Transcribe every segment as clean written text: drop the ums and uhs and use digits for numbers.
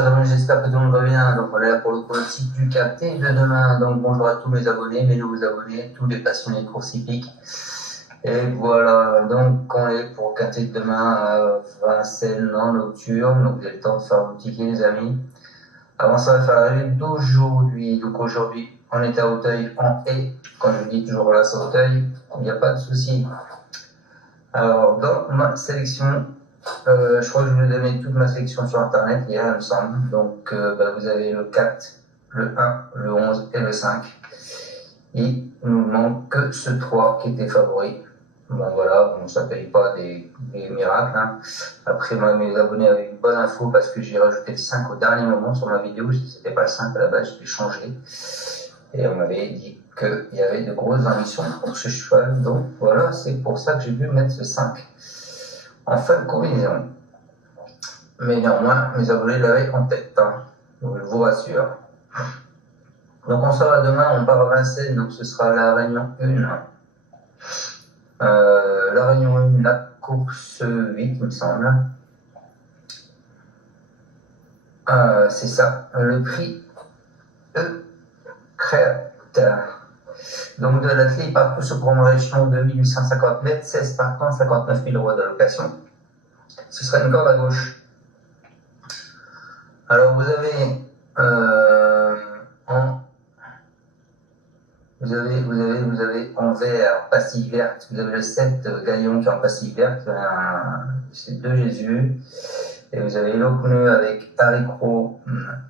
chers abonnés, j'espère que tout le monde va bien. Donc voilà pour le pronostic du KT de demain. Donc bonjour à tous mes abonnés, mes nouveaux abonnés, tous les passionnés de course hippique. Et voilà, donc on est pour le KT de demain à Vincennes en nocturne. Donc vous avez le temps de faire vos tickets les amis. Avant ça, on va faire la revue d'aujourd'hui. Donc aujourd'hui, on est à Auteuil en haie. Quand je dis toujours là, c'est Auteuil, il n'y a pas de souci. Alors dans ma sélection, je crois que je vous ai donné toute ma sélection sur internet hier, il me semble. Donc vous avez le 4, le 1, le 11 et le 5. Il nous manque que ce 3 qui était favori. Bon voilà, bon, ça ne paye pas des miracles. Hein. Après, moi, mes abonnés avaient une bonne info parce que j'ai rajouté le 5 au dernier moment sur ma vidéo. C'était pas le 5 à la base, je l'ai changé. Et on m'avait dit qu'il y avait de grosses ambitions pour ce cheval. Donc voilà, c'est pour ça que j'ai dû mettre ce 5 en fin de combinaison. Mais néanmoins, mes abonnés l'avaient en tête, hein, donc je vous rassure. Donc on sera demain, on part à Vincennes, donc ce sera la réunion 1. La réunion 1, la course 8, il me semble. C'est ça, le prix créateur. Donc de l'athlète, ils partent tous au premier échelon de 1850 mètres, 16 partants, 59 000 euros d'allocation. Ce sera une corde à gauche. Alors vous avez en vert, pastille verte, vous avez le 7 Galion qui est en pastille verte, c'est 2 Jésus. Et vous avez Locneux avec Haricro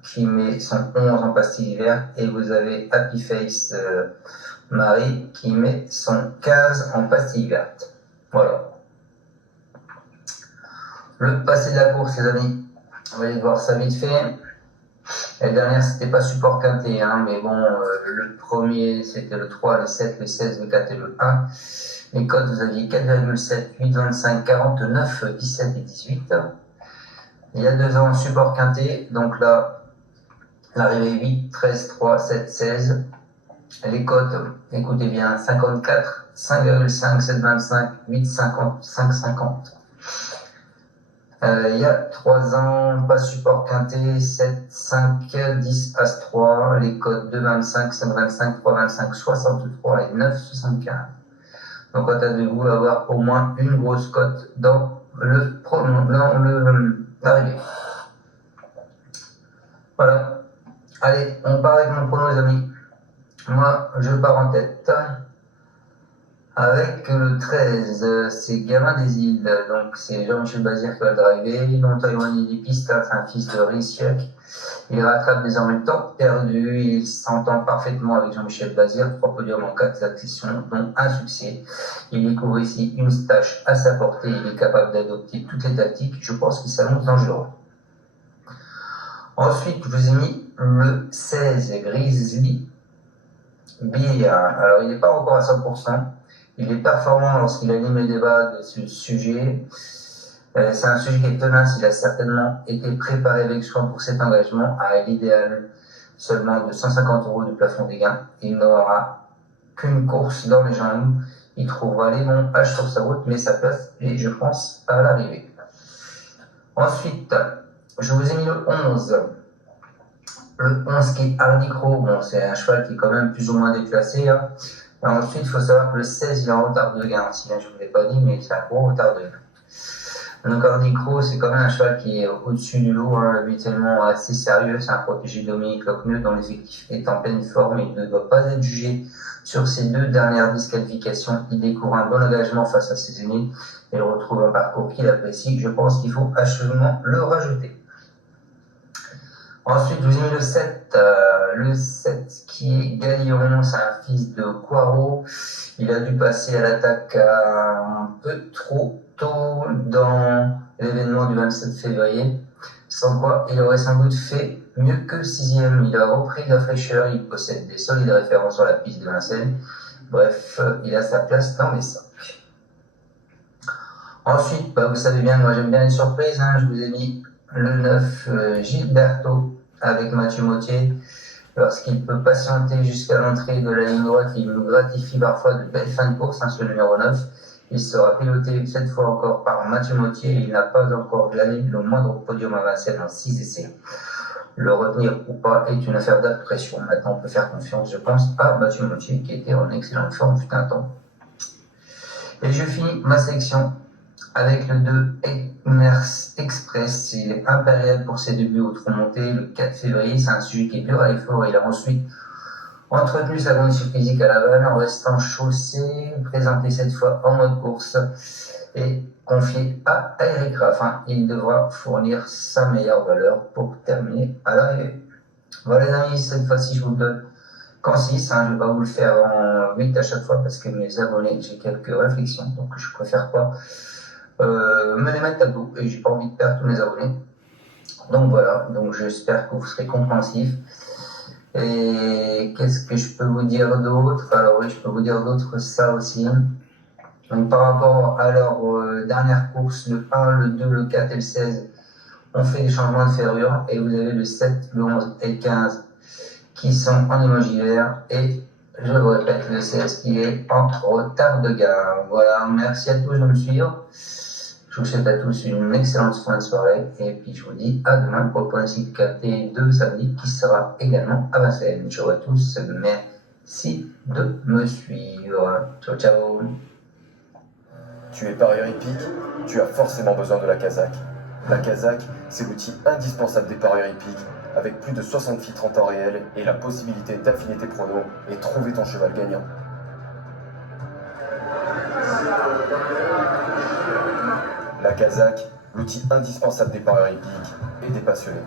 qui met son 11 en pastille verte. Et vous avez Happy Face Marie qui met son 15 en pastille verte. Voilà. Le passé de la course, les amis. On va aller voir ça vite fait. La dernière, c'était pas support quinté, hein, mais bon, le premier, c'était le 3, le 7, le 16, le 4 et le 1. Les codes, vous aviez 4,7, 8, 25, 49, 17 et 18. Il y a 2 ans, support quinté, donc là, l'arrivée 8, 13, 3, 7, 16. Les codes, écoutez bien, 54, 5,5, 7, 25, 8, 50, 5, 50. Il y a 3 ans, pas support quinté, 7, 5, 10, As 3, les codes 2, 25, 5, 25, 3, 25, 63 et 9, 75. Donc attendez-vous à avoir au moins une grosse cote dans l'arrivée. Voilà. Allez, on part avec mon prono les amis. Moi, je pars en tête. Avec le 13, c'est Gamin des Îles, donc c'est Jean-Michel Bazir qui va driver. Longtemps éloigné des pistes, c'est un fils de Rissiac. Il rattrape désormais le temps perdu, il s'entend parfaitement avec Jean-Michel Bazir, 3 podiums en 4 actions, dont un succès. Il découvre ici une stache à sa portée, il est capable d'adopter toutes les tactiques, je pense qu'il s'annonce dangereux. Ensuite, je vous ai mis le 16, Grizzly Beer. Alors, il n'est pas encore à 100%. Il est performant lorsqu'il anime les débats de ce sujet. C'est un sujet qui est tenace. Il a certainement été préparé avec soin pour cet engagement à l'idéal seulement de 150 € du plafond des gains. Il n'aura qu'une course dans les jambes. Il trouvera les bons H sur sa route, mais sa place est, je pense, à l'arrivée. Ensuite, je vous ai mis le 11. Le 11 qui est Hardy Crow. Bon, c'est un cheval qui est quand même plus ou moins déclassé. Hein. Ensuite, il faut savoir que le 16, il est en retard de gain. Si bien je ne vous l'ai pas dit, mais c'est un gros retard de gain. Donc, Hardy Crow, c'est quand même un cheval qui est au-dessus du lot, hein, habituellement assez sérieux. C'est un protégé Dominique Locneux dont l'effectif est en pleine forme et il ne doit pas être jugé sur ses 2 dernières disqualifications. Il découvre un bon engagement face à ses aînés et retrouve un parcours qu'il apprécie. Je pense qu'il faut absolument le rajouter. Ensuite, je vous ai mis le 7. Le 7 qui est Galion, c'est un fils de Poirot. Il a dû passer à l'attaque un peu trop tôt dans l'événement du 27 février. Sans quoi, il aurait sans doute fait mieux que le 6e. Il a repris de la fraîcheur, il possède des solides références sur la piste de Vincennes. Bref, il a sa place dans les 5. Ensuite, vous savez bien, moi j'aime bien les surprises. Hein. Je vous ai mis le 9, Gilberto, avec Mathieu Mottier. Lorsqu'il peut patienter jusqu'à l'entrée de la ligne droite, il nous gratifie parfois de belles fins de course, hein, ce numéro 9. Il sera piloté cette fois encore par Mathieu Mottier et il n'a pas encore glané le moindre podium à Vincennes en 6 essais. Le retenir ou pas est une affaire d'impression. Maintenant, on peut faire confiance, je pense, à Mathieu Montier, qui était en excellente forme fut un temps. Et je finis ma sélection avec le 2 Emers Express. Il est impérial pour ses débuts au tronc monté le 4 février. C'est un sujet qui est dur à l'effort. Il a ensuite entretenu sa condition physique à Laval en restant chaussé, présenté cette fois en mode course et confié à Eric Raffin. Il devra fournir sa meilleure valeur pour terminer à l'arrivée. Voilà les amis, cette fois-ci je vous le donne qu'en 6, je ne vais pas vous le faire en 8 à chaque fois parce que mes abonnés, j'ai quelques réflexions, donc je préfère pas me les mettre à dos et j'ai pas envie de perdre tous mes abonnés. Donc voilà, donc j'espère que vous serez compréhensifs. Et qu'est-ce que je peux vous dire d'autre? Alors oui, je peux vous dire d'autre ça aussi. Donc par rapport à leur dernière course, le 1, le 2, le 4 et le 16, on fait des changements de ferrure et vous avez le 7, le 11 et le 15 qui sont en émoji vert et je vous répète le 16 qui est en retard de gare. Voilà, merci à tous de me suivre. Je vous souhaite à tous une excellente fin de soirée et puis je vous dis à demain pour le pronostic KT de samedi qui sera également à Vincennes. Ciao à tous, merci de me suivre. Ciao ciao. Tu es parieur hippique, tu as forcément besoin de la Kazakh. La Kazakh, c'est l'outil indispensable des parieurs hippiques, avec plus de 60 filtres en temps réel et la possibilité d'affiner tes pronos et trouver ton cheval gagnant. La Kazakh, l'outil indispensable des parieurs hippiques et des passionnés.